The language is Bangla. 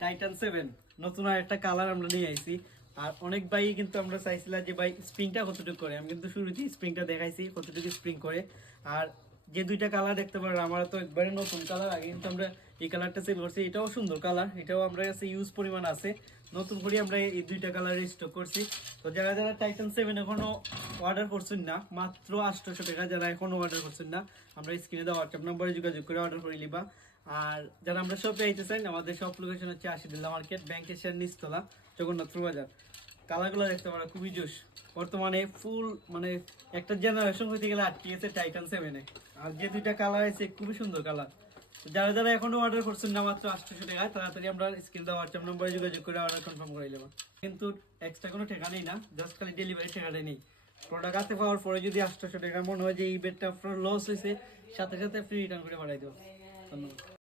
টাইটান 7 নতুন আর একটা কালার আমরা নিয়ে আইছি। আর অনেক ভাই কিন্তু আমরা চাইছিলাম যে ভাই স্প্রিংটা কতটুকু করে, আমি কিন্তু শুরুতেই স্প্রিংটা দেখাইছি কতটুকু স্প্রিং করে। আর যে দুইটা কালার দেখতে পারেন আমার তো একবারে নতুন কালার, আগে কিন্তু আমরা এই কালারটা সেল করছি, এটাও সুন্দর কালার, এটাও আমরা কাছে ইউজ পরিমাণ আছে। নতুন করে আমরা এই দুইটা কালার স্টক করছি। তো যারা যারা টাইটান 7 এখনো অর্ডার করছেন না, মাত্র 800 টাকা, যারা এখনো অর্ডার করছেন না আমরা স্ক্রিনে দেওয়া হোয়াটসঅ্যাপ নম্বরে যোগাযোগ করে অর্ডার করে নিবা। আর যারা আমরা শপে আইতে চাই, আমাদের শপ লোকেশন হচ্ছে আশিদুল্লাহ মার্কেট, ব্যাংকের শেয়ার নিচতলা, জগন্নাথপুর বাজার। কালারগুলো দেখতে পারো খুবই জোশ। বর্তমানে ফুল মানে একটা জেনারেশন হইতে গেলে আটকে গেছে টাইটান 7-এ। আর যে দুইটা কালার আছে খুবই সুন্দর কালার। যারা যারা এখনো অর্ডার করছেন না মাত্র 800 টাকা, তাড়াতাড়ি আমরা স্ক্রিন দেওয়া হোয়াটসঅ্যাপ নম্বরে যোগাযোগ করে অর্ডার কনফার্ম করে নেব। কিন্তু এক্সট্রা কোনো টাকা নেই না, জাস্ট খালি ডেলিভারি টাকাটাই নেই। প্রোডাক্ট হাতে পাওয়ার পরে যদি 800 টাকা মনে হয় যে এই বেডটা আপনার লস হয়েছে, সাথে সাথে ফ্রি রিটার্ন করে পাঠাই দেবো। ধন্যবাদ।